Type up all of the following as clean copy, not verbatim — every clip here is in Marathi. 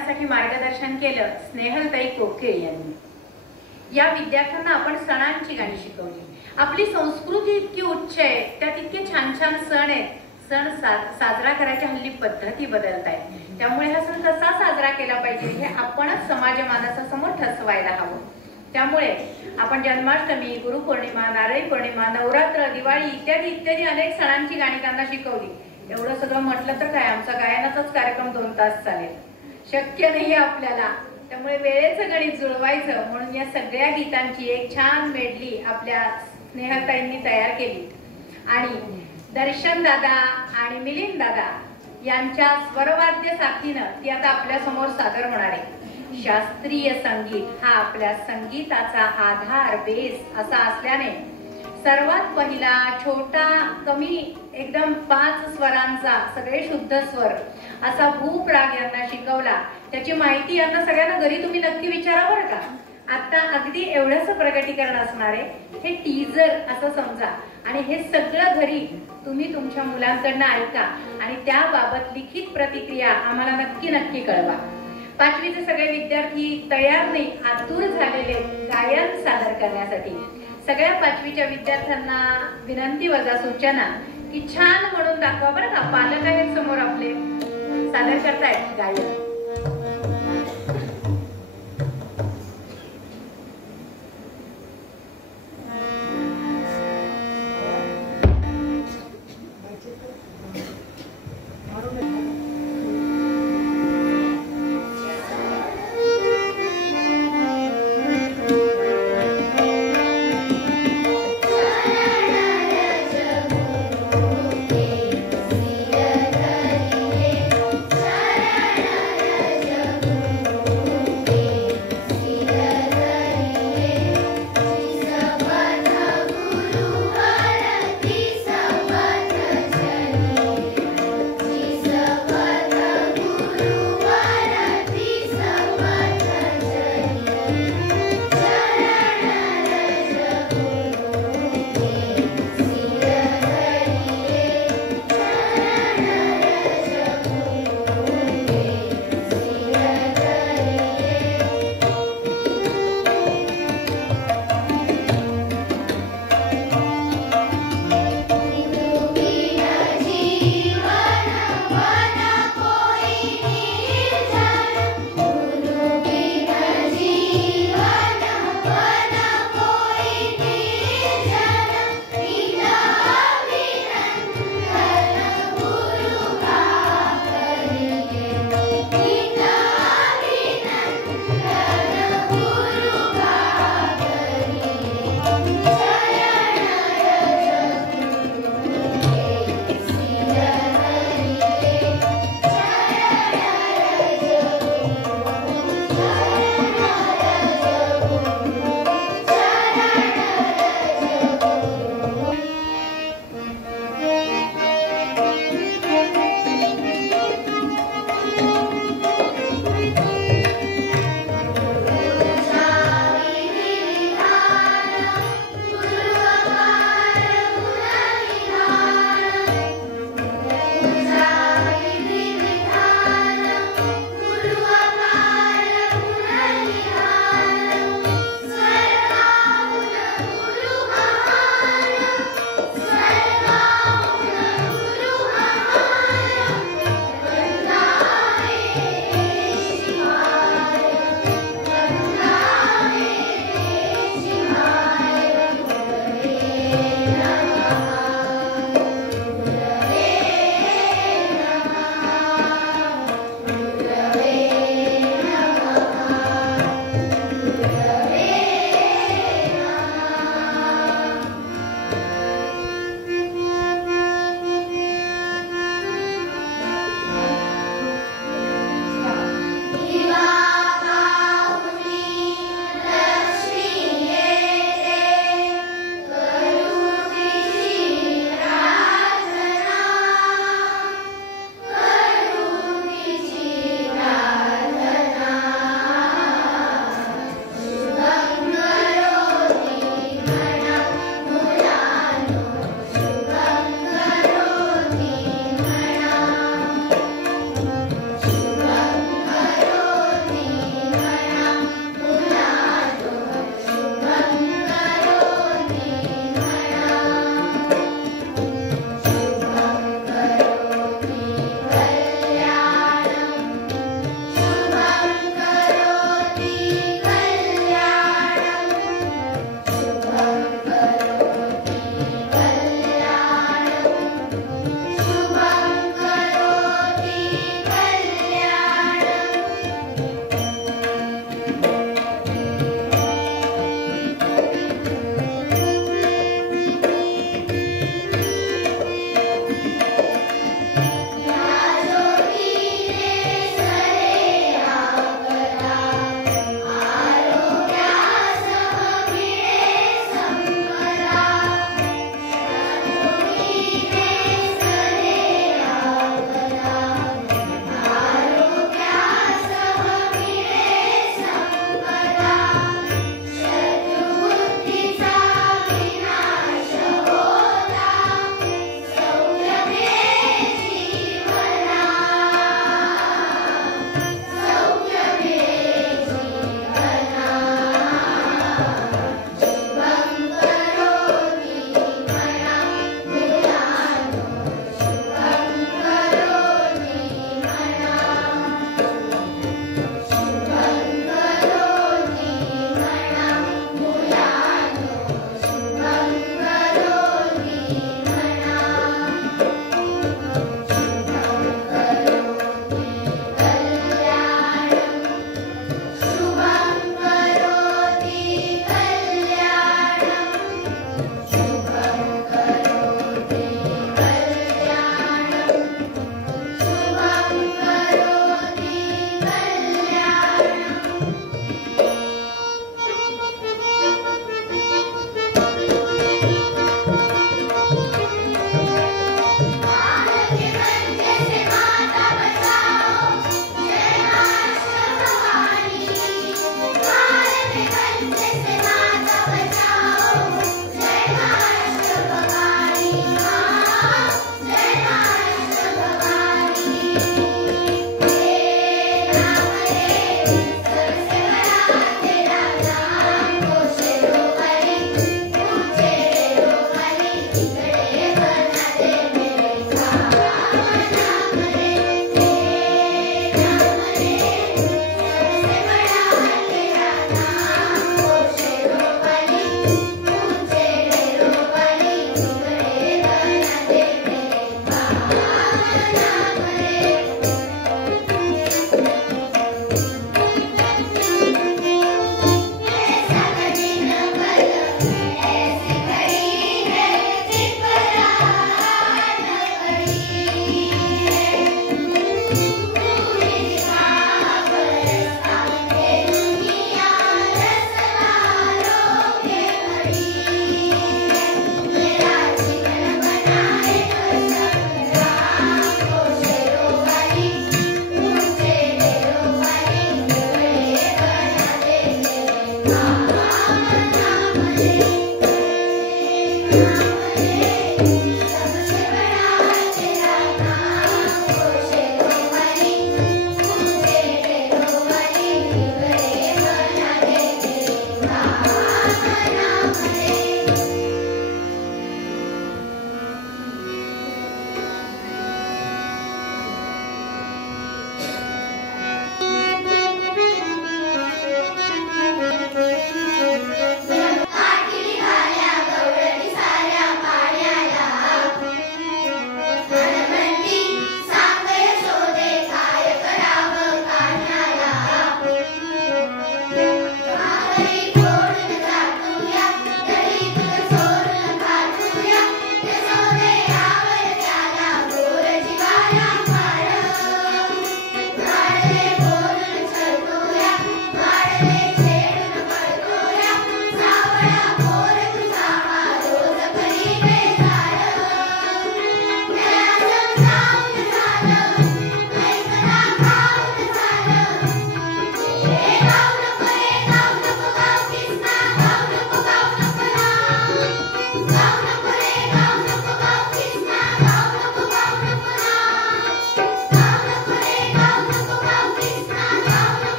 गायनासाठी मार्गदर्शन केलं स्नेहलताई कोके यांनी. या विद्यार्थ्यांना आपण सणांची गाणी शिकवली. आपली संस्कृती इतकी उच्च आहे, त्यात इतके छान छान सण आहेत. सण साजरा करायच्या हल्ली पद्धती बदलत आहेत. त्यामुळे हा सण कसा साजरा केला पाहिजे हे आपणच समाज मानसासमोर ठसवायला हवं. त्यामुळे आपण जन्माष्टमी, गुरुपौर्णिमा, नारळी पौर्णिमा, नवरात्र, दिवाळी इत्यादी इत्यादी अनेक सणांची गाणी त्यांना शिकवली. एवढं सगळं म्हटलं तर काय, आमचा गायनाचाच कार्यक्रम 2 तास चालेल, शक्य नाही आपल्याला. त्यामुळे वेळेचं गणित जुळवायचं म्हणून या सगळ्या गीतांची एक छान मेडली आपल्या स्नेहलताईंनी तयार केली. आणि दर्शन दादा आणि मिलिंद दादा यांच्या स्वरवाद्य साथीनं ती आता आपल्या समोर सादर होणार आहे. शास्त्रीय संगीत हा आपल्या संगीताचा आधार, बेस असा असल्याने सर्वात पहिला छोटा, कमी एकदम 5 स्वरांचा, सगळे शुद्ध स्वर असा भूप राग यांना शिकवला. त्याची माहिती यांना सगळ्यांना घरी तुम्ही नक्की विचारा बरं का. आता अगदी एवढंच प्रगटीकरण असणार आहे. हे टीजर असं समजा आणि हे सगळं घरी तुम्ही तुमच्या मुलांकडनं ऐका आणि त्याबाबत लिखित प्रतिक्रिया आम्हाला नक्की नक्की कळवा. 5वीचे सगळे विद्यार्थी तयार नाही, आतुर झालेले गायन सादर करण्यासाठी. सगळ्या 5वीच्या विद्यार्थ्यांना विनंती वजा सूचना की छान म्हणून दाखवा बरं का. पालक आहेत समोर आपले, सादर करतायत गायन. Shara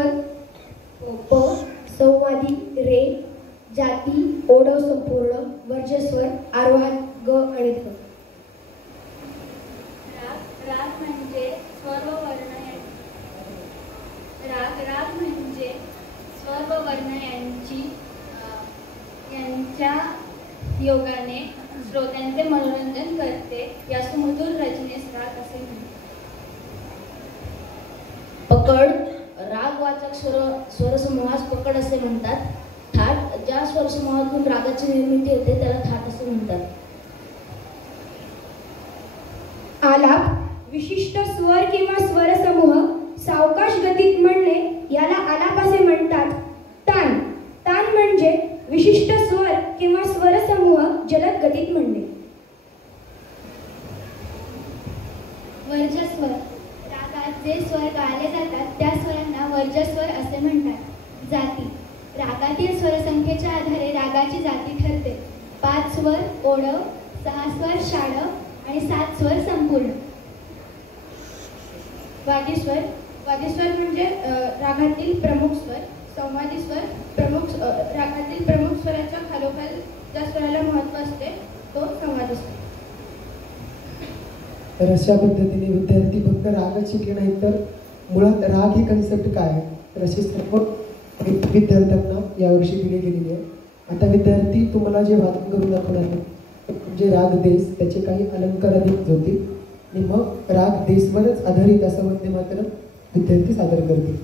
स्वर प संवादी रे जाती ओढव संपूर्ण वर्जस्वर आरोहात ग आणि ध. राग म्हणजे सर्व वर्ण राग म्हणजे सर्व वर्ण यांच्या योगाने श्रोत्यांचे मनोरंजन करते. या सुमधुर रचनेस राग असे म्हणतात. पकड रागवाचक स्वरसमूहास पकड असे म्हणतात. थाट ज्या स्वरसमूहातून रागाची निर्मिती होते त्याला थाट असे म्हणतात. आलाप विशिष्ट स्वर किंवा स्वरसमूह सावकाश गतीत म्हणणे याला आलाप असे म्हणतात. तान तान म्हणजे विशिष्ट स्वर किंवा स्वरसमूह जलद गतीत म्हणणे. वर्जस्वर रागात जे स्वर गायले जातात त्या स्वरांना वर्जस्वर असे म्हणतात. जाती रागातील स्वरसंख्येच्या आधारे रागाची जाती ठरते. 5 स्वर ओढव, 6 स्वर शाडव आणि 7 स्वर संपूर्ण. वादीस्वर म्हणजे रागातील प्रमुख स्वर. संवादी स्वर रागातील प्रमुख स्वराच्या खालोखाल ज्या स्वराला महत्त्व असते तो संवादी स्वर. तर अशा पद्धतीने विद्यार्थी फक्त रागच शिकले नाही तर मुळात राग ही कन्सेप्ट काय आहे तर अशी सर्व विद्यार्थ्यांना यावर्षी दिली गेलेली आहे. आता विद्यार्थी तुम्हाला जे वाचन करून दाखवणार म्हणजे राग देश त्याचे काही अलंकार अधिक होतील आणि मग राग देशवरच आधारित असं वंदे मातरम विद्यार्थी सादर करतील.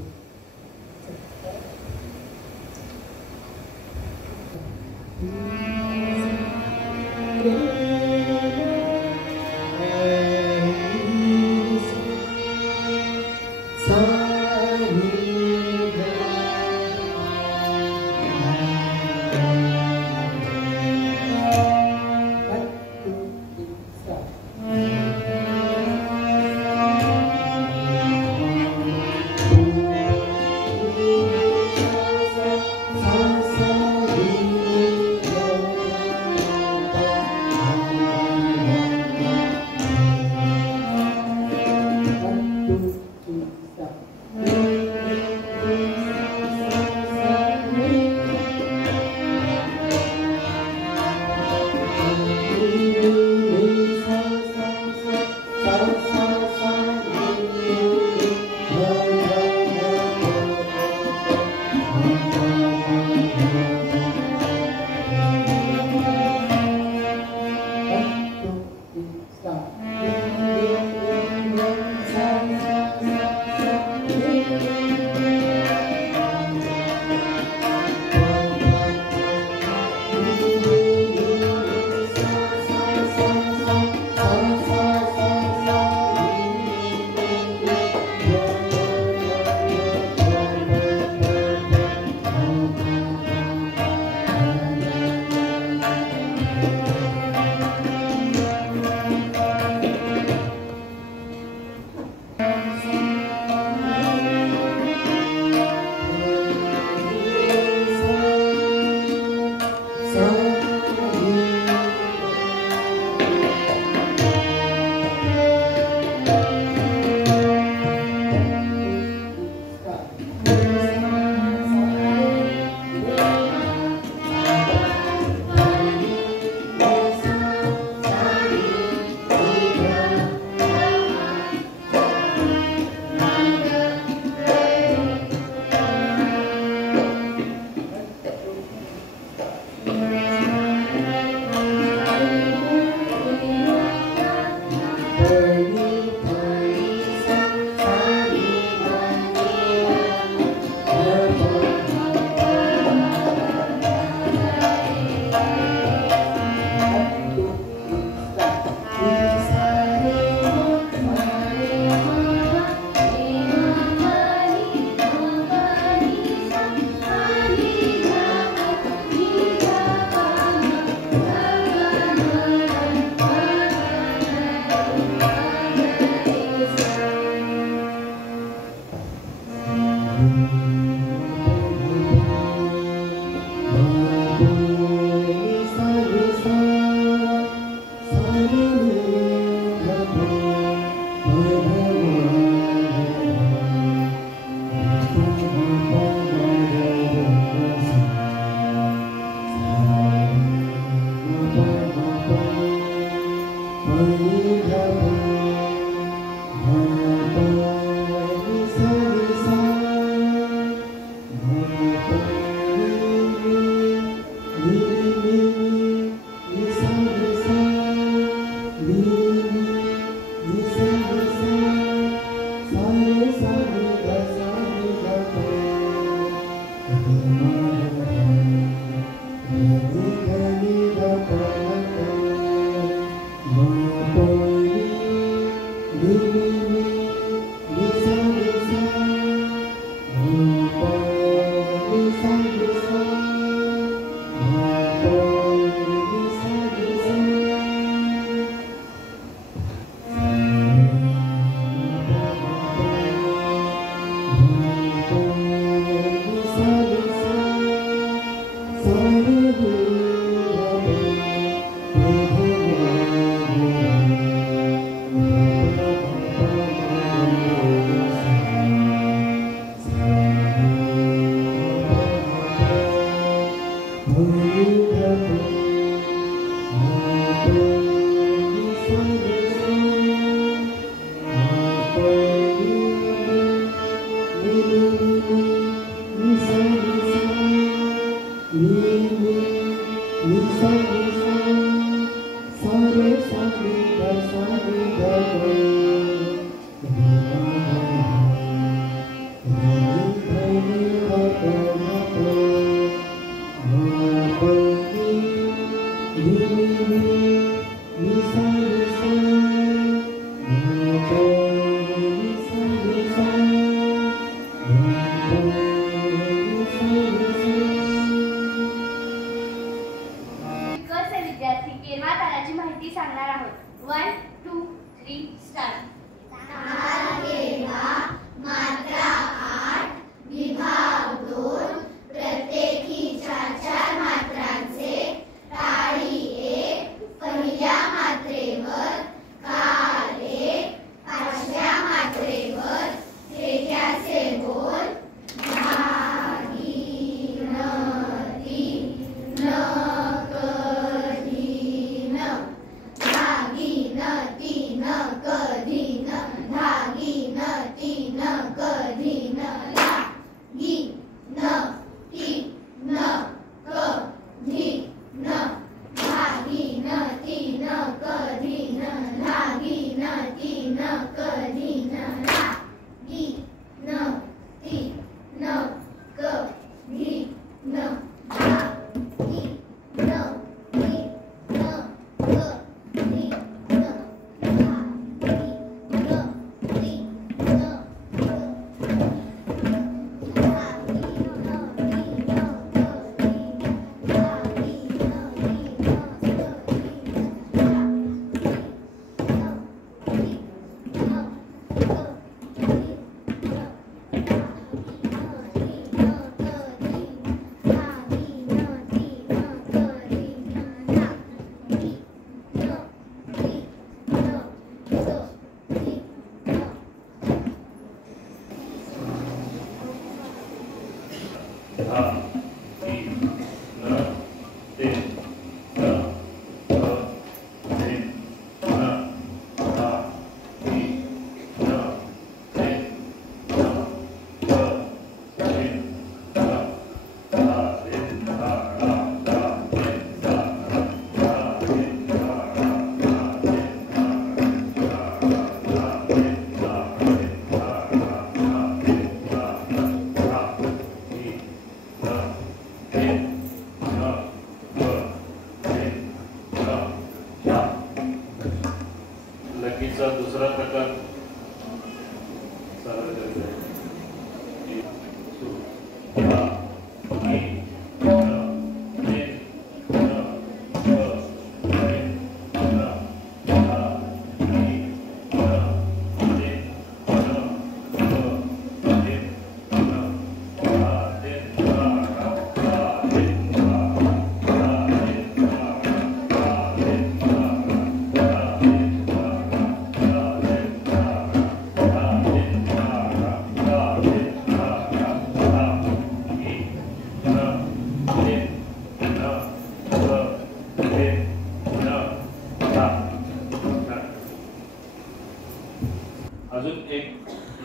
अजून एक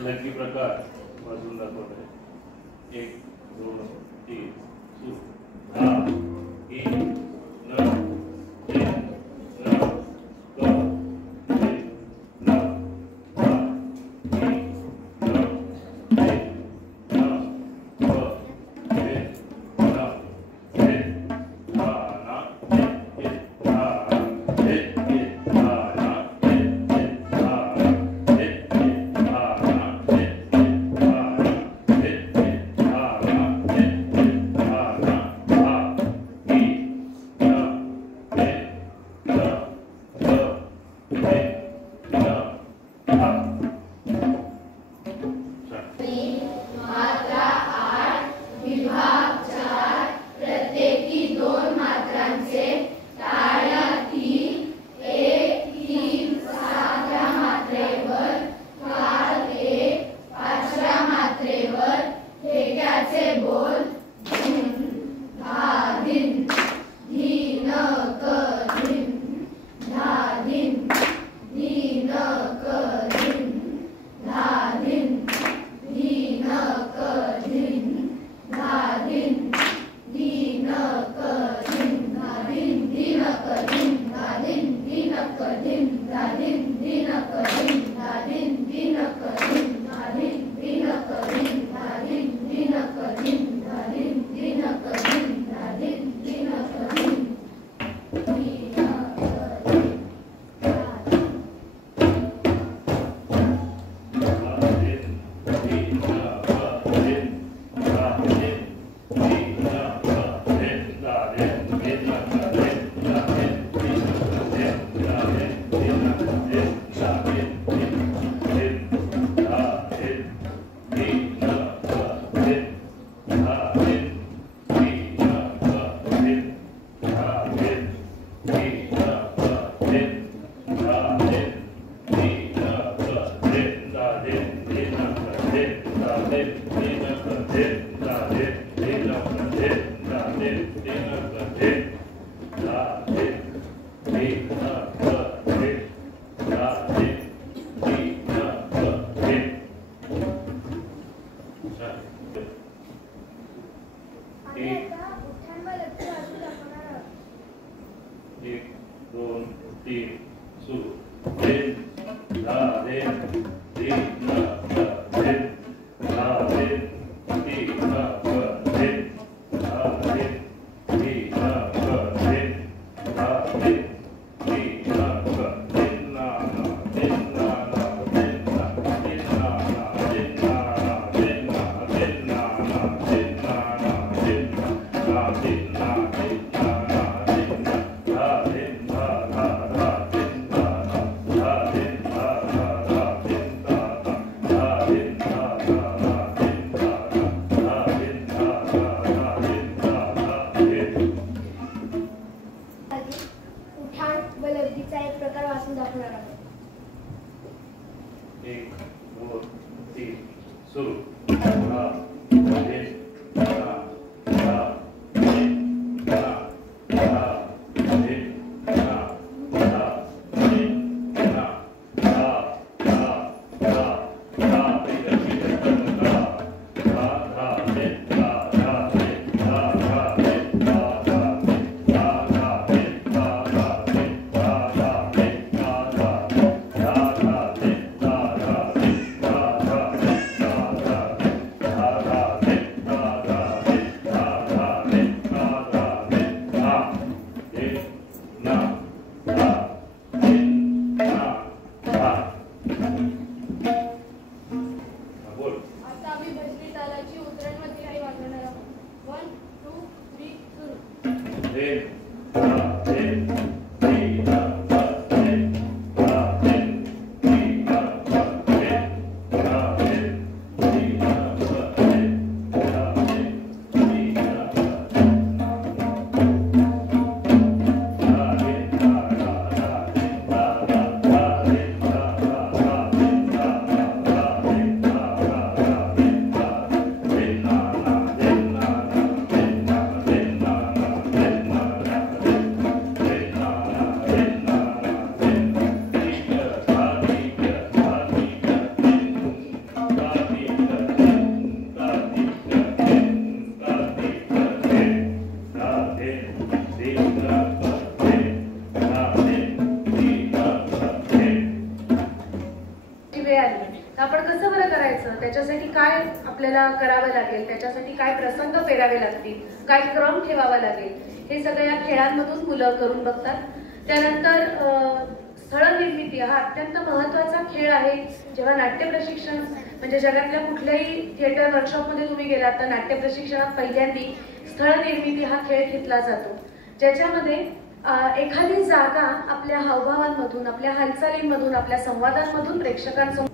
लकी प्रकार वाजून दाखवतोय. 1 2 3 सुरू. धा इ न ते न क ते न धा इ न ते न क ते न ते धा ना ते धा ते धा ना ते धा आपण कसं बरं करायचं, त्याच्यासाठी काय आपल्याला करावं लागेल, त्याच्यासाठी काय प्रसंग पेरावे लागतील, काय क्रम ठेवावा लागेल, हे सगळं या खेळांमधून मुलं करून बघतात. त्यानंतर स्थळ निर्मिती हा अत्यंत महत्त्वाचा खेळ आहे. जेव्हा नाट्य प्रशिक्षण म्हणजे जगातल्या कुठल्याही थिएटर वर्कशॉपमध्ये तुम्ही गेलात तर नाट्य प्रशिक्षणात पहिल्यांदी स्थळ निर्मिती हा खेळ घेतला जातो, ज्याच्यामध्ये एखादी जागा आपल्या हावभावांमधून, आपल्या हालचालींमधून, आपल्या संवादांमधून प्रेक्षकांसमोर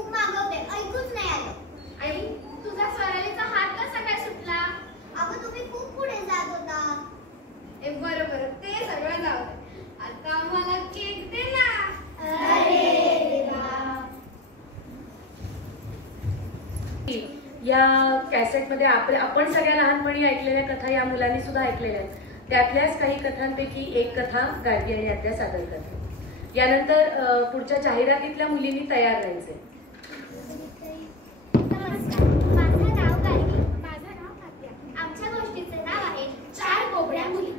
खूप मागवते, ऐकूच नाही आलं. आई, तुझा स्वरालीचा हात कसा काय सुटला? अगं तुम्ही खूप पुढे जात होता. बरोबर, ते सगळं जाऊ दे. आता आम्हाला केक दे ना. अरे देवा. या कॅसेटमध्ये आपण सगळ्या लहानपणी ऐकलेल्या कथा या मुलांनी सुद्धा ऐकलेल्या आहेत. त्यातल्याच काही कथांपैकी एक कथा गार्गी आणि आत्या सादर करते. यानंतर पुढच्या जाहिरातीतल्या मुलींनी तयार राहायचे. नमस्कार, माझं नाव गार्गी. माझं नाव आत्या. आमच्या गोष्टीचं नाव आहे 4 कोबड्या मुली.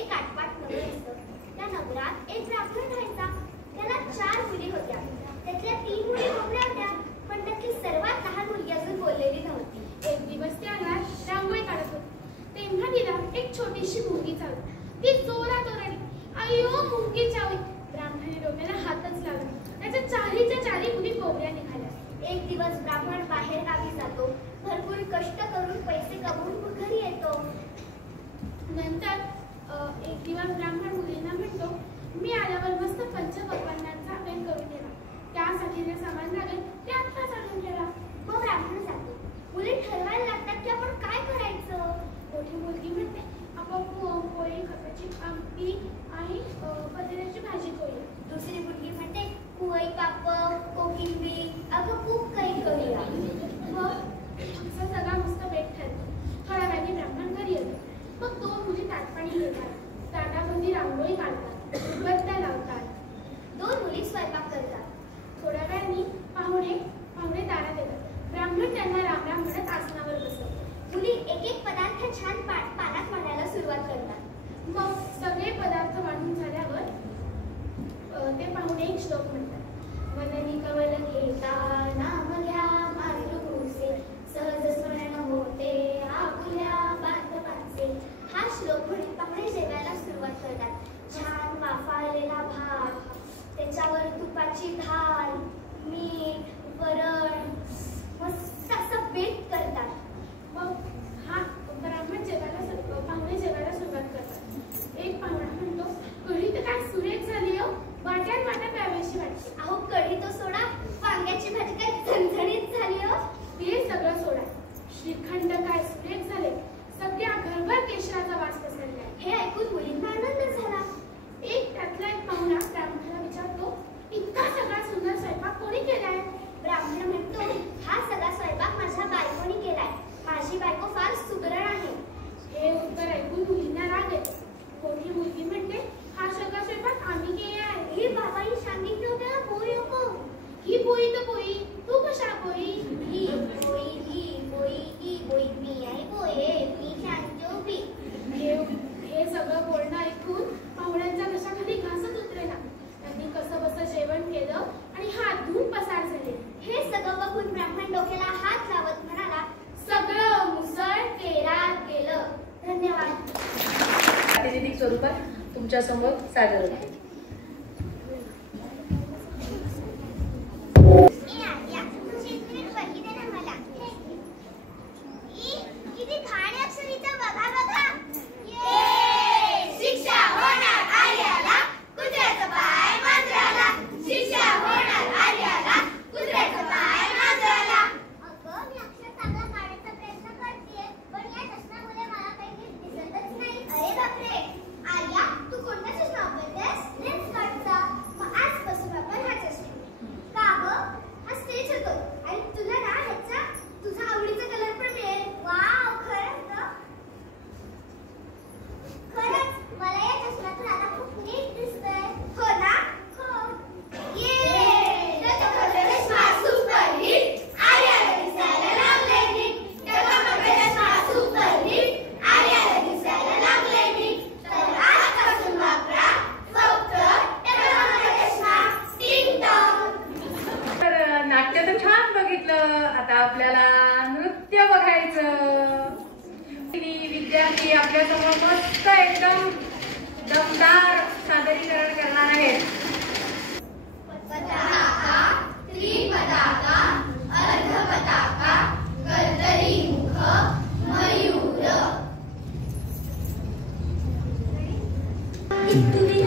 एक आटपाट नगर असतं. त्या नगरात एक ब्राह्मण राहायचा. त्याला 4 मुली होत्या. त्यातल्या 3 मुली कोबड्या होत्या, पण त्यातली सर्वात लहान मुलगी अजून बोललेली नव्हती. एक दिवस त्या अंगणात रांगोळी काढत होती. तेव्हा तिला एक छोटीशी मुंगी चावली. ती जोरात ओरडली, अय्यो मुंगी चावली. ब्राह्मणाने डोक्याला हातच लावला. त्याच्या 4च्या 4 मुली कोबड्या निघाल्या. एक दिवस ब्राह्मण बाहेर गावी जातो. भरपूर कष्ट करून पैसे कमवून मग घरी येतो. नंतर एक दिवस ब्राह्मण मुलींना म्हणतो, मी आल्यावर मस्त पंचपक्वान्नांचा बेत करून ठेवा. त्यासाठी जे सामान लागेल ते आत्ताच आणून ठेवा. मग ब्राह्मण जातो. मुली ठरवायला लागतात की आपण काय करायचं. मोठी मुलगी म्हणते, आपण पोळी, खताची आमटी आणि पदिऱ्याची भाजी करूया. दुसरी मुलगी म्हणते, कुवई पापड, कोथिंबीर, अगं खूप काही करूया. मग आमचा सगळा मस्त बेत ठरतो. थोड्या वेळाने ब्राह्मण घरी येतो. मग 2 मुली ताटपाणी घेतात. ताटामध्ये रांगोळी काढतात, उदबत्त्या लावतात. 2 मुली स्वयंपाक करतात. थोड्या वेळाने पाहुणे दारात येतात. ब्राह्मण त्यांना रामराम म्हणत आसनावर बसवतात. मुली एक एक पदार्थ छान पानात मांडायला सुरुवात करतात. मग सगळे पदार्थ वाढून झाल्यावर ते पाहुणे एक श्लोक म्हणतात. वदनी कवल घेता नाम घ्या मातृभूसे, सहज स्मरण होते आपुल्या बांधवांचे. हा श्लोक म्हणून पाहुणे जेवायला सुरुवात करतात. छान वाफाळलेला भात, त्याच्यावर तुपाची धार, मीठ, वरण, मस्त असं बेत करतात. मग ब्राह्मण पाहुणे जेवायला सुरुवात करतात. एक पाहुणा म्हणतो, कढी तर काय सुरेख झाली हो, वाट्यात प्यावीशी वाटते. अहो कढी तो सोडा, वांग्याची भाजी काय झणझणीत झाली हो. ते सगळं सोडा, श्रीखंड काय सुरेख झाले. सगळ्या घरभर केशराचा वास पसरलाय. हे ऐकून मुलींना आनंद झाला. त्यातला एक पाहुणा ब्राह्मणाला विचारतो, इतका सगळा सुंदर स्वयंपाक कोणी केलाय? ब्राह्मण म्हणतो, हा सगळा स्वयंपाक माझ्या बायकोनी केलाय. माझी बायको फार सुगरण आहे. हे उत्तर ऐकून मुलींना राग येतो. मोठी मुलगी म्हणते, हा सगळा स्वयंपाक आम्ही केला आहे. ही बाबांनी सांगितलं होतं ना, पोळी नको. ही पोळी तर पोळी, तू कशा पोळी? ही पोळी, ही पोळी, मी आहे पोहे, मी शांतो बी. हे सगळं बोलणं ऐकून पाहुण्यांच्या घशाखाली घासच उतरेला. त्यांनी कसं बसं जेवण केलं आणि हात धुवून पसार झाले. हे सगळं बघून ब्राह्मण डोक्याला हात लावत म्हणाला, सगळं मुसळ केरात गेलं. धन्यवाद. प्रातिनिधिक स्वरूपात तुमच्या समोर सादर होते. किती घाण अक्षरीचा बघा बघा. शिक्षा होणार आर्याला, कुत्र्याचा पाय मांजराला. शिक्षा होणार आर्याला, कुत्र्याचा पाय मांजराला. अगं मी अक्षर चांगला काढायचा प्रयत्न करतेय, पण या चष्म्यामुळे मला काही नीट दिसतच नाही. अरे बापरे, आर्या तू कोणता चष्मा वापरतेस? लेन्स काढता. मग आजपासून वापर हा चष्मा. का गं? हा स्टेज होतो आणि तुला ना ह्याचा तुझा आवडीचा कलर पण मिळेल. वाव, खरंच ना? खरंच मला या चष्म्यातून आता खूप नीट दिसतंय. हो ना? हो. चष्मा सुपर हिट, आर्याला दिसायला लागले नीट. चष्मा सुपर हिट, आर्याला दिसायला लागले नीट. तर आजपासून वापरा फक्त चष्मा टिंग टॉंग. तर नाट्य तर छान बघितलं, आता आपल्याला नृत्य बघायचं. विद्यार्थी आपल्या समोर मस्त एकदम दमदार सादरीकरण करणार आहेत. पताका, त्रिपताका, अर्धपताका, कर्दरी मुख, मयूर. तुम्ही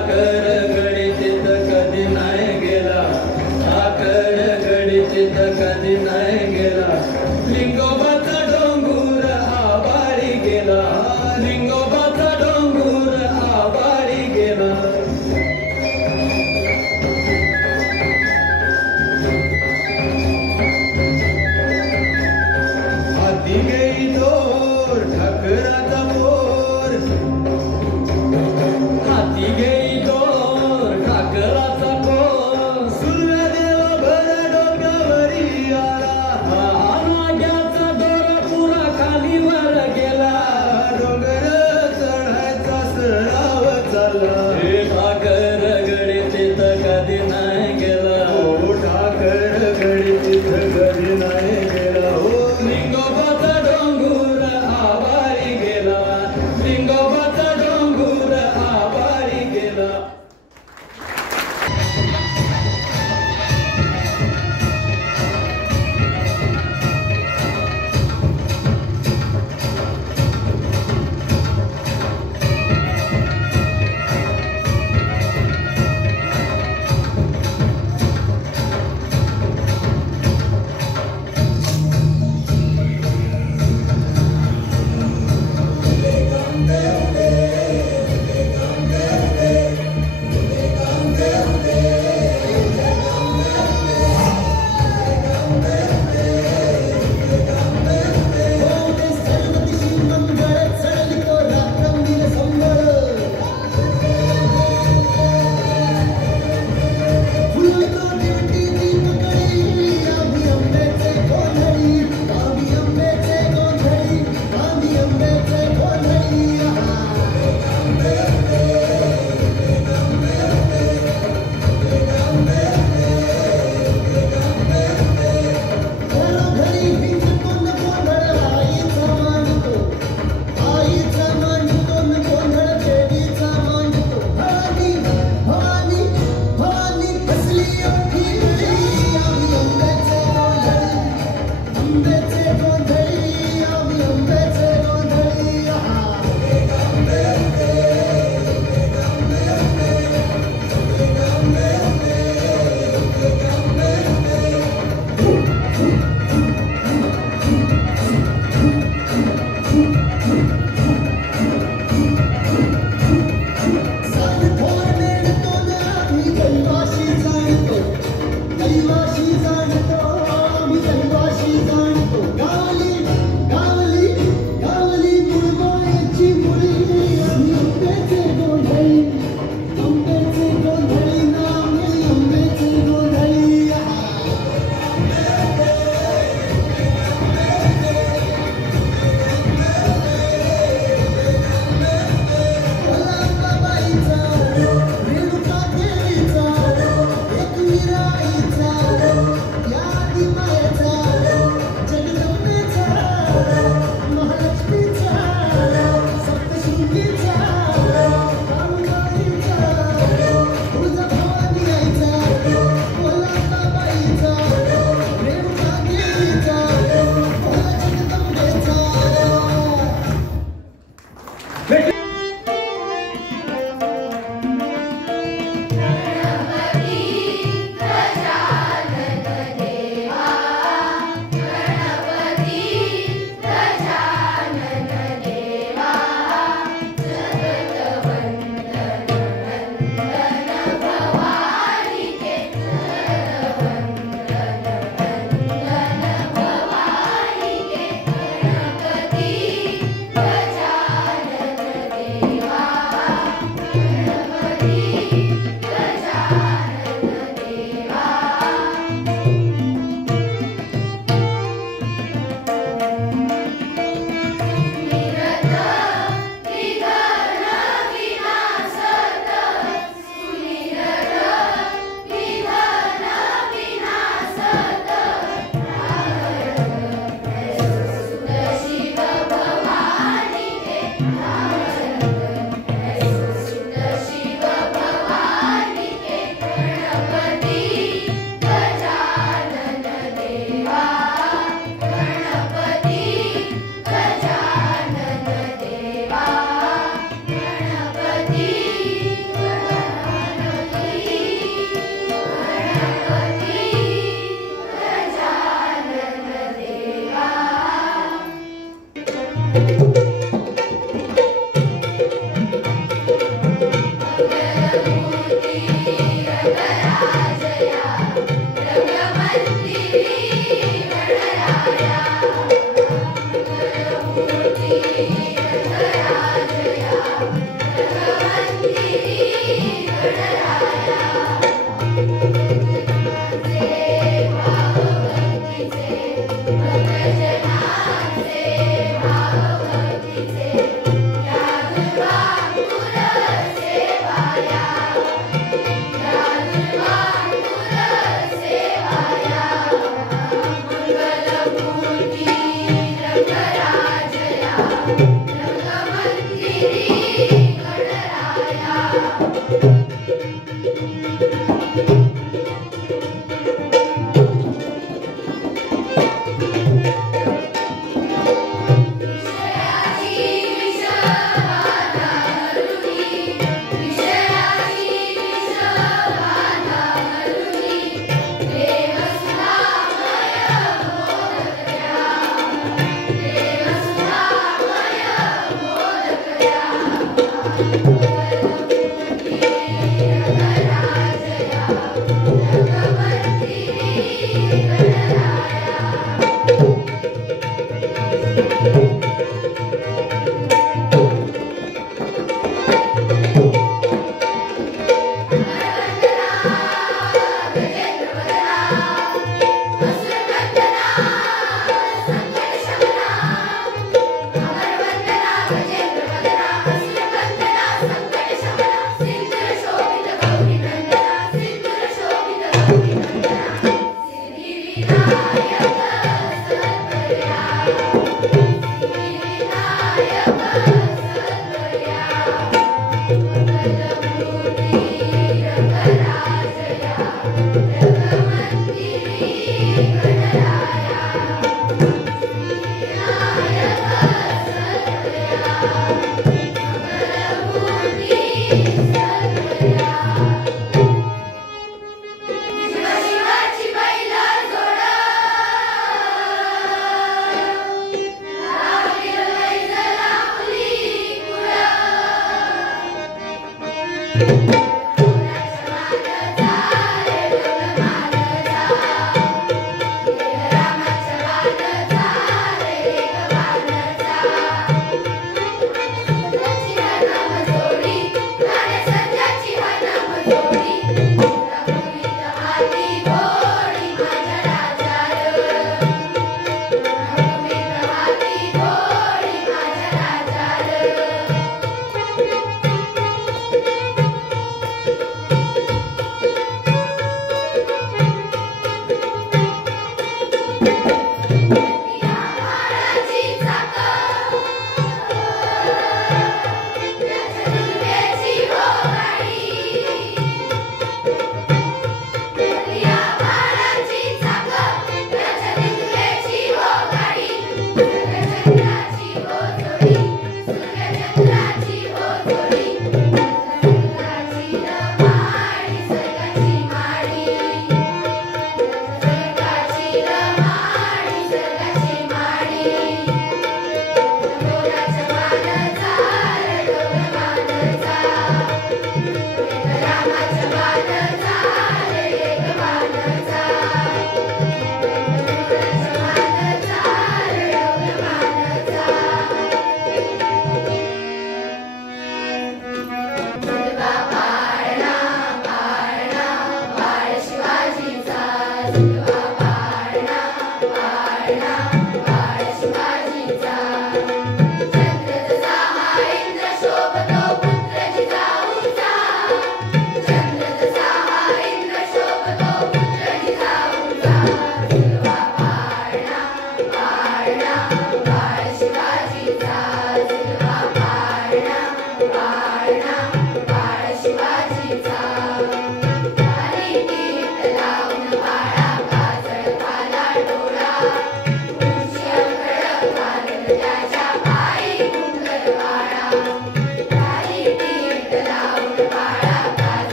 साखर गडीत कधी नाही गेला, साखर गडीत कधी नाही गेला, लिंगोबाचा डोंगूर आभारी गेला, लिंगोबाचा डोंगूर आभारी गेला. हाती गेई दोर ठाकराचा पोर, हाती गेई दोर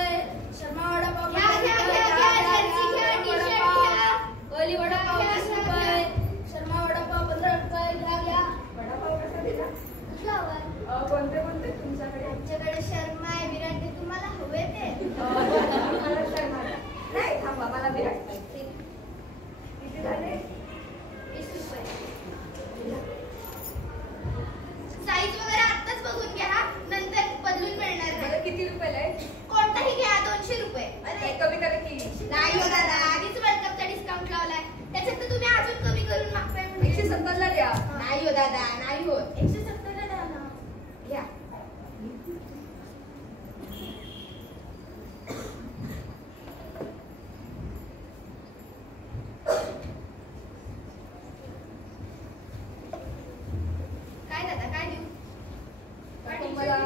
रुपये. शर्मा वडापाव घ्या, घ्या, घ्या, घ्या, जर्सी घ्या, टी-शर्ट घ्या. ओली वडापाव 20 रुपये. शर्मा वडापाव 15 रुपये. घ्या घ्या. वडापाव कसा दिला? फ्लॉवर. कोणते कोणते तुमच्याकडे? आमच्याकडे शर्मा आहे, विराट आहे. तुम्हाला हवे ते? मला शर्मा द्या. नाही थांबा मला विराट पाहिजे. किती झाले? 20 रुपये. साईज वगैरे आत्ताच बघून घ्या, नंतर बदलून मिळणार नाही. मला किती रुपयाला आहे? कोणताही घ्या, 200 रुपये. अरे कमी करा की. नाही हो दादा, आधीच वर्ल्ड कपचा डिस्काउंट लावलाय. त्याच्यात तर तुम्ही अजून कमी करून मागताय म्हणजे. 170 ला द्या. नाही हो दादा, नाही हो. 170 ला द्या ना. घ्या. काय दादा, काय देऊ? मला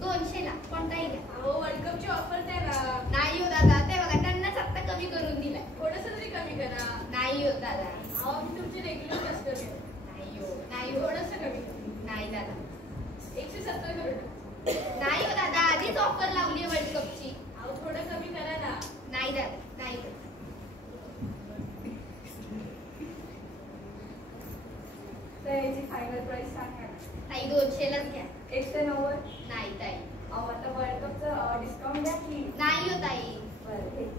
200 ला कोणताही घ्या. अहो वर्ल्ड कपची ऑफर द्या ना. नाही हो दादा, ते बघा त्यांनाच आत्ता कमी करून दिलाय. थोडंसं तरी कमी करा. नाही हो दादा. अहो मी तुमचे रेग्युलर कस्टमर आहे. नाही हो, नाही हो. थोडंसं कमी करा. नाही दादा. 170 करू. नाही हो दादा, आधीच ऑफर लावली आहे वर्ल्ड कपची. अहो थोडं कमी करा ना. नाही दादा, नाही हो. तर याची फायनल प्राइस सांगा. ताई 200 लाच घ्या. 190. नाही ताई. अहो आता वर्ल्ड कपचं डिस्काउंट द्या की. नाही हो ताई. बरं ठीक.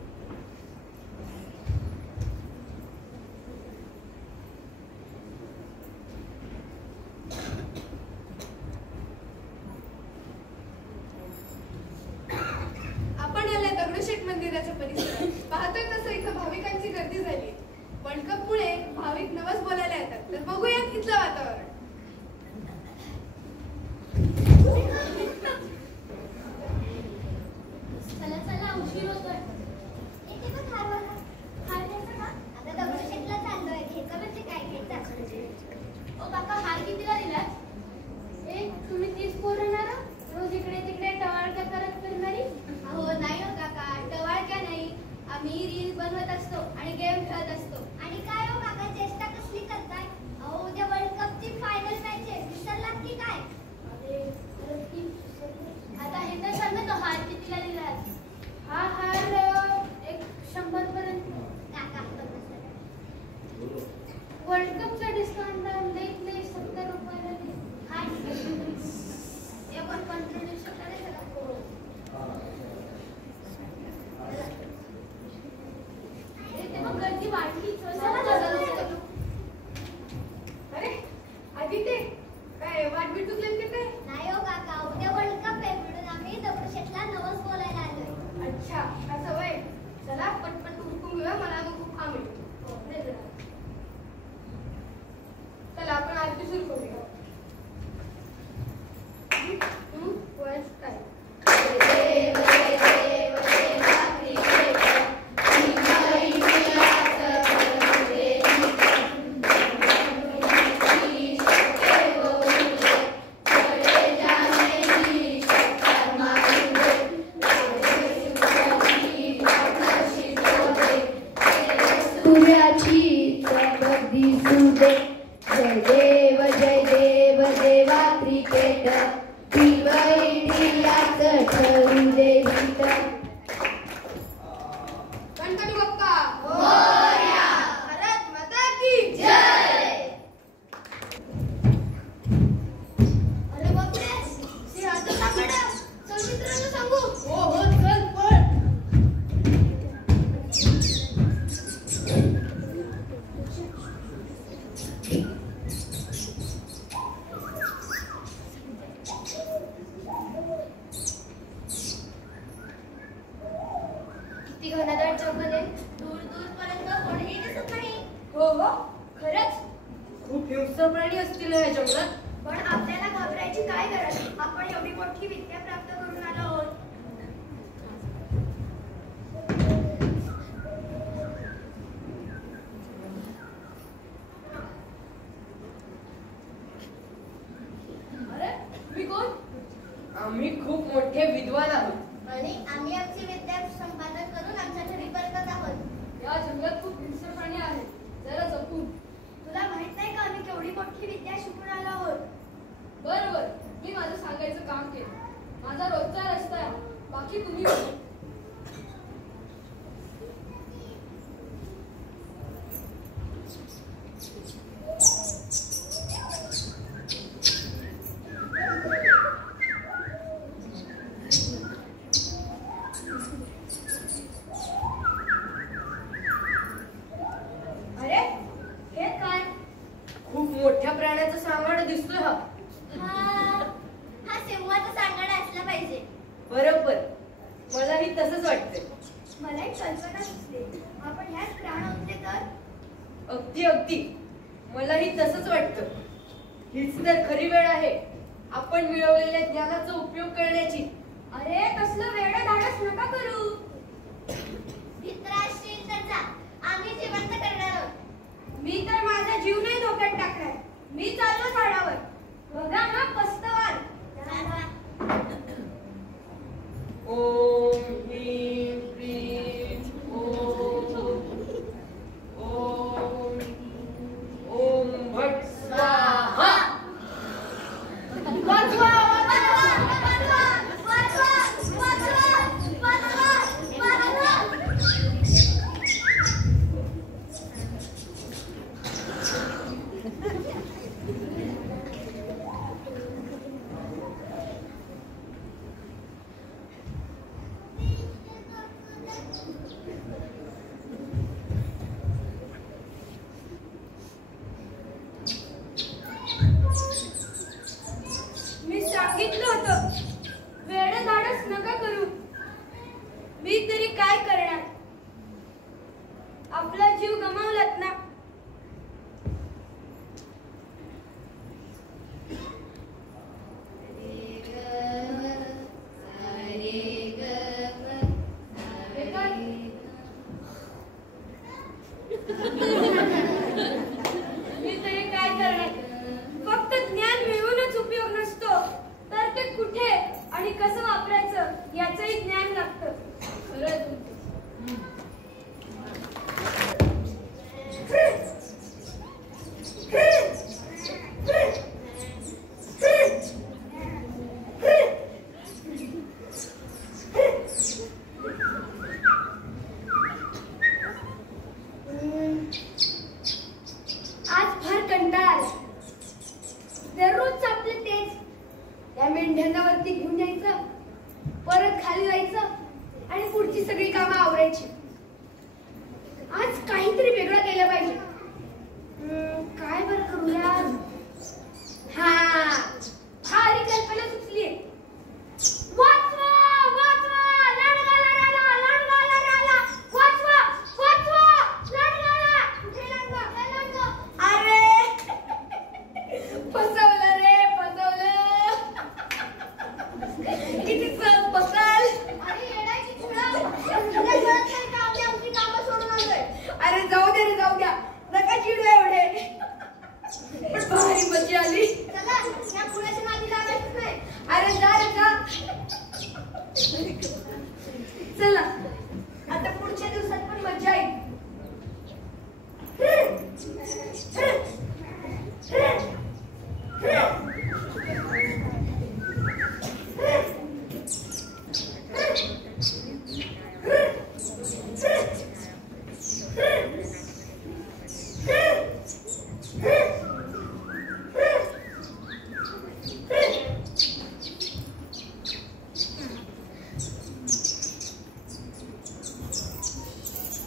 आपण आलोय दगडूशेठ मंदिराच्या परिसरात. पाहतोय तसं इथं भाविकांची गर्दी झाली. वर्ल्ड कप मुळे भाविक नवस बोलायला येतात. तर बघूयात इथलं वातावरण. चला चला, उशीर होतोय. इथे पण हारवाला. हार घ्यायचा का? आता दगडूशेठला चाललोय. घ्यायचं म्हणजे काय घ्यायचं? ओ काका, हार कितीला दिलात? तुम्ही 30 पोरं ना, रोज इकडे तिकडे टवाळक्या करत फिरणारी? अहो नाही हो काका, टवाळक्या नाही. आम्ही रील बनवत असतो आणि गेम खेळत असतो. आणि काय हो काका, चेष्टा कसली करताय? अहो उद्या वर्ल्ड कपची फायनल मॅच आहे. विसरलात की काय? आता हे तर सांग ना, तो हार कितीला दिलात? हा हार 100 पर्यंत. काका वर्ल्ड कपचा डिस्काउंट देत नाही, 70 रुपयाला दे. हाय. हे पण कॉन्ट्रिब्युशन करायचं का? तेव्हा गर्दी वाढली. अरे आदित्य, काय वाटबीट चुकलेत की काय? नाही हो काका, उद्या वर्ल्ड कप आहे म्हणून आम्ही दगडूशेठला नवस बोलायला आलोय. अच्छा, असं वय. चला पटपट उरकून घेऊया, मला अजून खूप काम आहे. चला आपण आरती सुरू करूया. फर्स्ट काय? गणपती बाप्पा मोरया. भारत माता की जय. अरे बापरे, सिंहाचं सापडलं. चल मित्रांनो सांगू. हो हो, चल पळ. किती घनदाट जंगल आहे. दूर दूर पर्यंत कोणीही दिसत नाही. हो हो, खरंच. खूप हिंस्र प्राणी असतील या जंगलात. पण आपल्याला घाबरायची काय गरज? आपण एवढी मोठी विद्या प्राप्त करून आलो आहोत. अरे मी कोण? आम्ही खूप मोठे विद्वान आहोत. आणि आम्ही आमची विद्या संपादन करून आमच्या घरी परतत आहोत. या जंगलात खूप हिंस्र प्राणी आहेत. जरा जपून. तुला माहित नाही का आम्ही केवढी मोठी विद्या शिकून आलो आहोत? बरोबर, मी माझं सांगायचं काम केलं. माझा रोजचा रस्ता आहे, बाकी तुम्ही बघा. बरोबर, मलाही तसंच वाटतंय. मला एक कल्पना सुचते. आपण ह्यात प्राण होते तर? अगदी अगदी, मलाही तसंच वाटतं. हीच तर खरी वेळ आहे आपण मिळवलेल्या ज्ञानाचा उपयोग करण्याची. अरे तसलं वेडं धाडस नका करू. भित्राशील तर जा, आम्ही जिवंत करणार आहोत. मी तर माझा जीव नाही धोक्यात टाकणार. मी चाललो झाडावर. बघा हा पस्तवाल. ओम ह्रीं क्रीं ओम. ओम ओम भट स्वाहा. वाचवा! मी सांगितलं होतं वेडं धाडस नका करू. मी तरी काय करणार? आपला जीव गमावलात ना. मी तरी काय करणार? फक्त ज्ञान मिळवूनच उपयोग नसतो, तर ते कुठे आणि कसं वापरायचं याचंही ज्ञान लागतं. आज फार कंटाळा आला. दररोज आपले तेच. त्या मेंढ्यांना वरती घेऊन यायचं, परत खाली जायचं आणि पुढची सगळी कामं आवरायची. आज काहीतरी वेगळं केलं पाहिजे. काय बरं करूया? भारी कल्पना सुचली. वाचवा वाचवा लांडगाला राला, लांडगाला राला. वाचवा वाचवा लांडगाला. कुठे लांडगा? अरे फसवलं रे, फसवलं. किती सहज फसाल. अरे येडायची खुळा, तुला कळत नाही का आम्ही आमची कामं सोडून आलोय? अरे जाऊ दे रे, जाऊ द्या. नका चिडू एवढे. पण भारी मजा आली. चला, या खुळ्याच्या नादी लागायचंच नाही. अरे जा रे जा. चला आता पुढच्या दिवसात पण मजा येईल.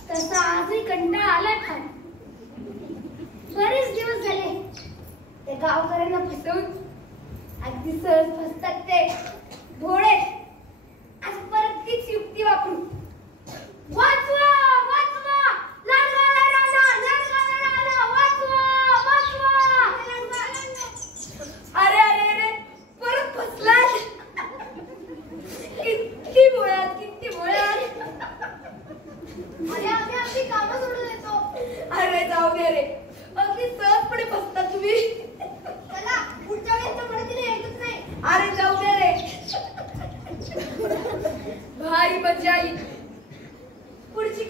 तसा आजही कंटाळा आलाय फार. बरेच दिवस झाले ते गावकऱ्यांना फसवून. अगदी सहज फसतात ते भोळे. आज परत तीच युक्ती वापरू. वाचवा वाचवा लांडगाला राला, लांडगाला राला. वाचवा वाचवा. अरे अरे अरे परत फसलात. किती भोळ्यात, किती भोळ्यात. अरे आम्ही आमची कामं सोडून येतो. अरे जाऊ दे रे, अगदी सहजपणे फसता तुम्ही. चला, पुढच्या वेळेस तर मदतीला यायचंच नाही. अरे जाऊ दे रे. भारी मजा आली. पुढची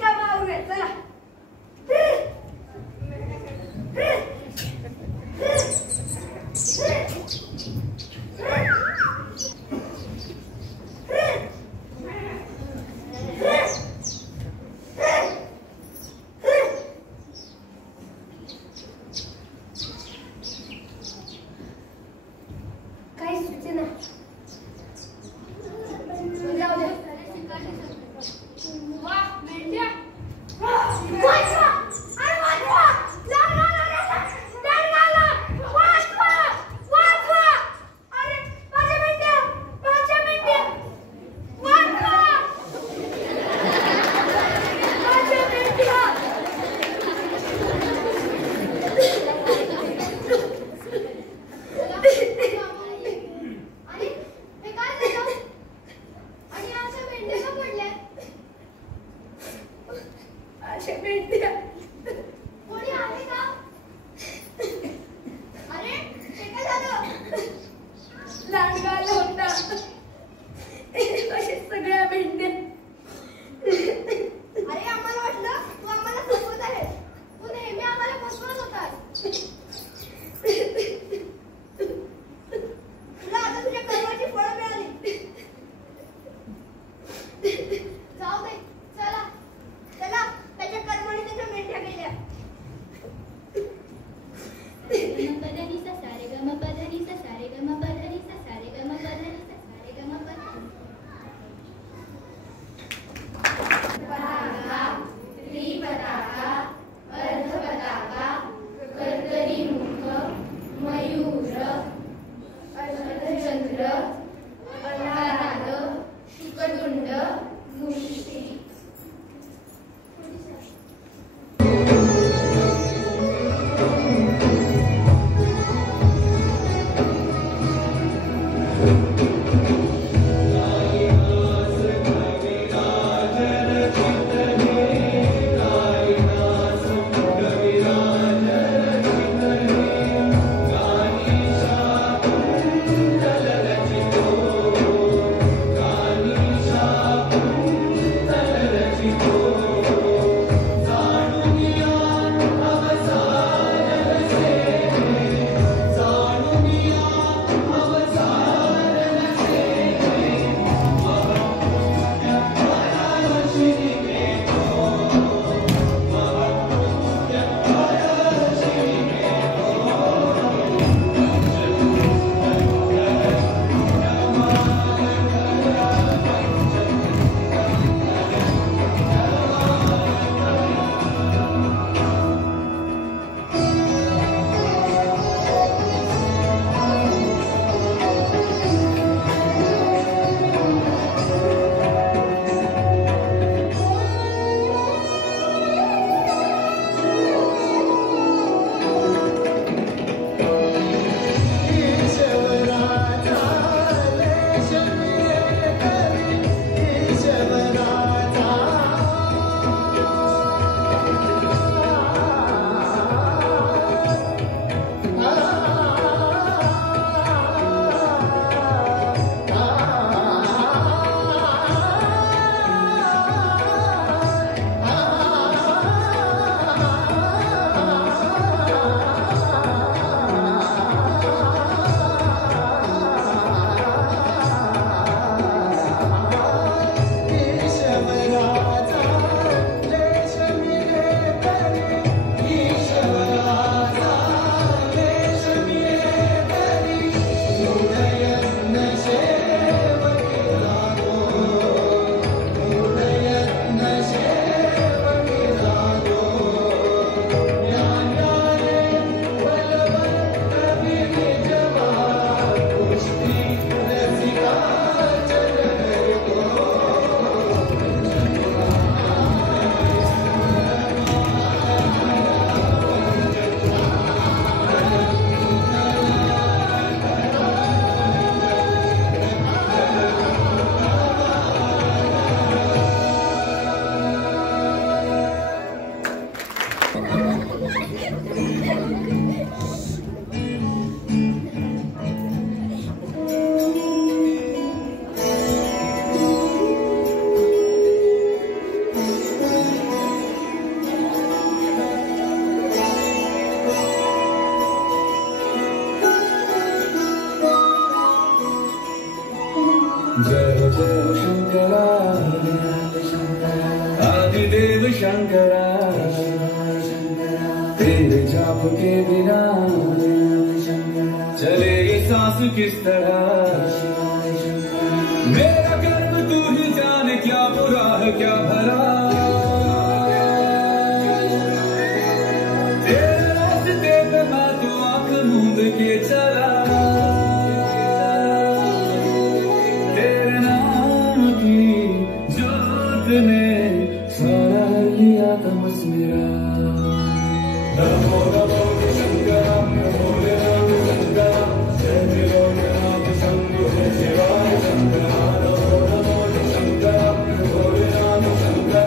सांगायला होता अशा सगळ्या भेटते. अरे आम्हाला वाटलं तू आम्हाला फसवत आहे. तू नेहमी आम्हाला फसवत होतास. तुला आता तुझ्या कर्माची फळं मिळाली. जाऊ दे, चला चला, त्याच्या कर्माने त्याच्या मेंढ्या गेल्या. जय जय शंकरा आदिदेव शंकरा तेरे जाप के बिना चले ये सांस किस तरह मेरा कर्म तू ही जाने क्या बुरा है क्या भला तेरे रास्ते पे मैं तो आंख मूंद के चला तेरे नाम की जोत ने सारा लिया तमस मेरा नमो नमो शंकरा भोले राम शंकरा जय भोलेनाथ शंभो शिवाय शंकरा नमो नमो शंकरा भोले राम शंकरा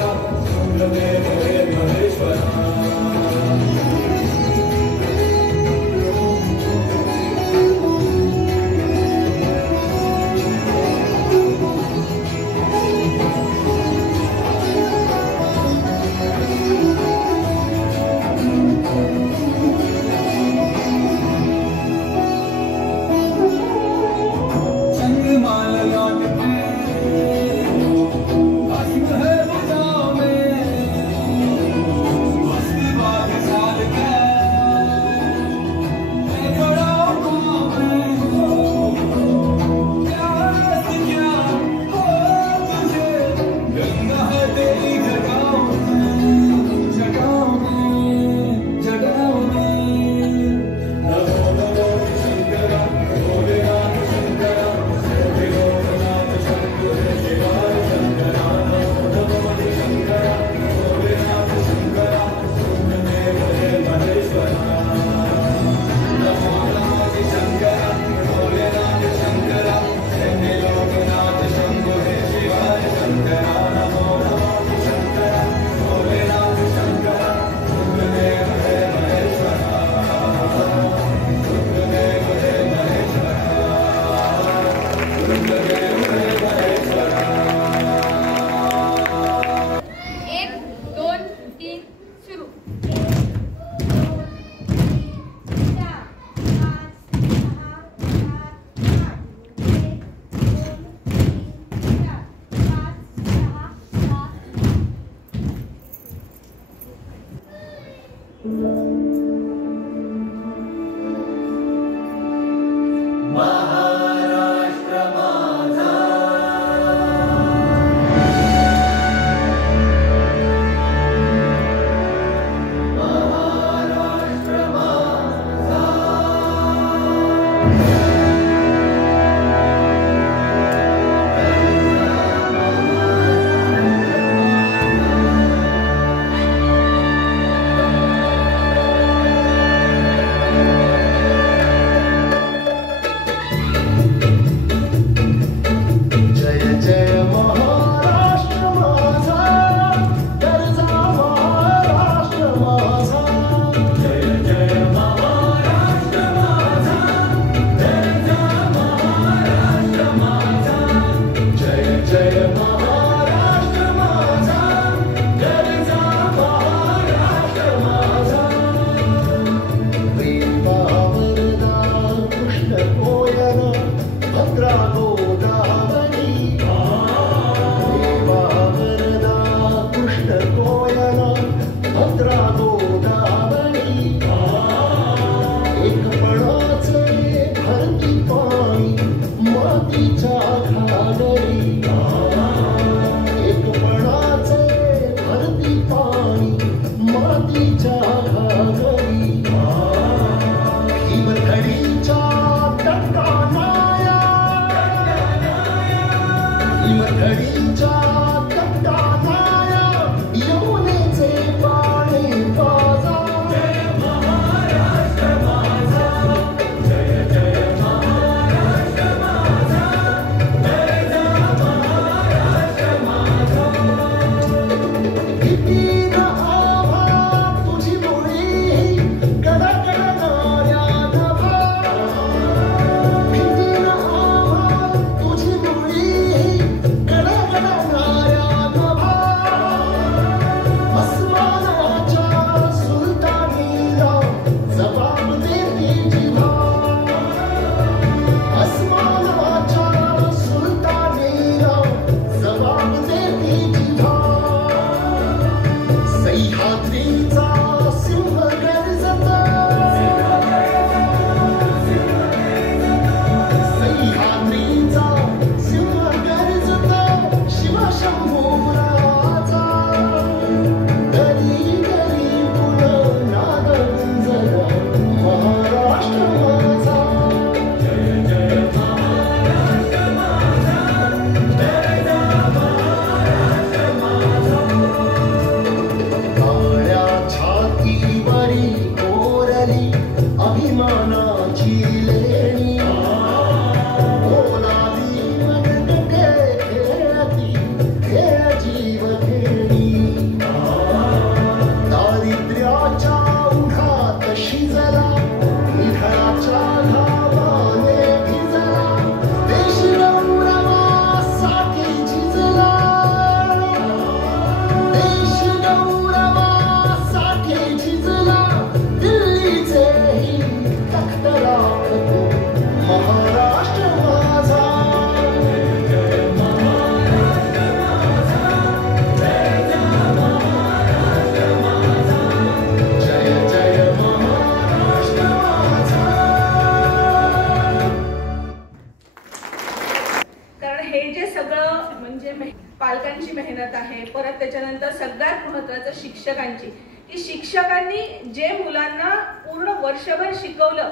पालकांची मेहनत आहे, परत त्याच्यानंतर सगळ्यात महत्त्वाचं शिक्षकांची, की शिक्षकांनी जे मुलांना पूर्ण वर्षभर शिकवलं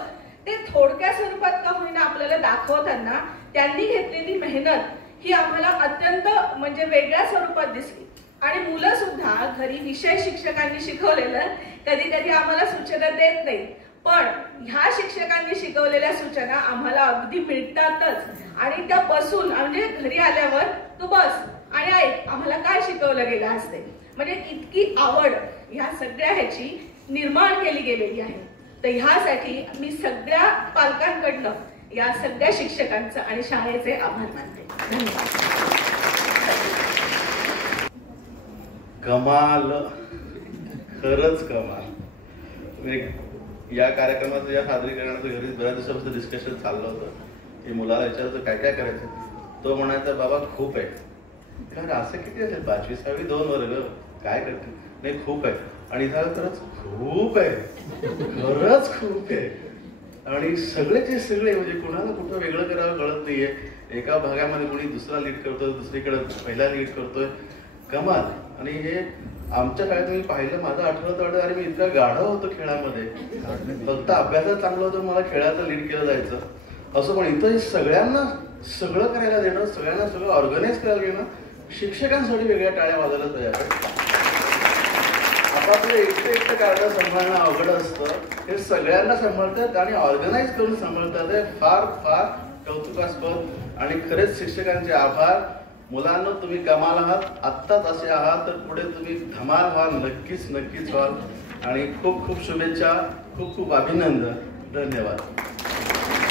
ते थोडक्या स्वरूपात का होईना आपल्याला दाखवताना त्यांनी घेतलेली मेहनत ही आम्हाला अत्यंत म्हणजे वेगळ्या स्वरूपात दिसली. आणि मुलं सुद्धा घरी विषय शिक्षकांनी शिकवलेलं कधी कधी आम्हाला सूचना देत नाहीत, पण ह्या शिक्षकांनी शिकवलेल्या सूचना आम्हाला अगदी मिळतातच आणि त्या बसून म्हणजे घरी आल्यावर तू बस आणि ऐक आम्हाला काय शिकवलं गेलं असते. म्हणजे इतकी आवड ह्या सगळ्या ह्याची निर्माण केली गेलेली आहे. तर ह्यासाठी मी सगळ्या पालकांकडनं या सगळ्या शिक्षकांचं आणि शाळेचे आभार मानते. धन्यवाद. कमाल, खरंच कमाल. या कार्यक्रमाचं या सादरीकरणाचं घरी बऱ्याच दिवसापासून डिस्कशन चाललं होतं की मुलाला विचारायचं काय काय करायचं. तो म्हणायचा बाबा खूप आहे. कारण असं किती असेल 5वी 6वी 2 वर्ग काय करते. नाही खूप आहे. आणि खरंच खूप आहे, खरंच खूप आहे. आणि सगळेचे सगळे म्हणजे कुणाला कुठं वेगळं करावं कळत नाहीये. एका भागामध्ये कोणी दुसरा लीड करतोय, दुसरीकडे पहिला लीड करतोय. कमाल. आणि हे आमच्या काळात मी पाहिलं, माझं आठवतं अरे मी इतका गाढव होतो खेळामध्ये, फक्त अभ्यासात चांगलं होतं, मला खेळाचं लीड केलं जायचं असं. पण इथं सगळ्यांना सगळं करायला देणं, सगळ्यांना सगळं ऑर्गनाईज करायला घेणं, शिक्षकांसाठी वेगळ्या टाळ्या वाजायला तयार आहे. आपापलं एकटं कारणं सांभाळणं अवघड असतं, हे सगळ्यांना सांभाळतात आणि ऑर्गनाईज करून सांभाळतात. हे फार फार कौतुकास्पद आणि खरेच शिक्षकांचे आभार. मुलांना तुम्ही कमाल आहात, आत्ताच असे आहात तर पुढे तुम्ही धमाल व्हाल, नक्कीच नक्कीच व्हाल. आणि खूप खूप शुभेच्छा, खूप खूप अभिनंदन. धन्यवाद.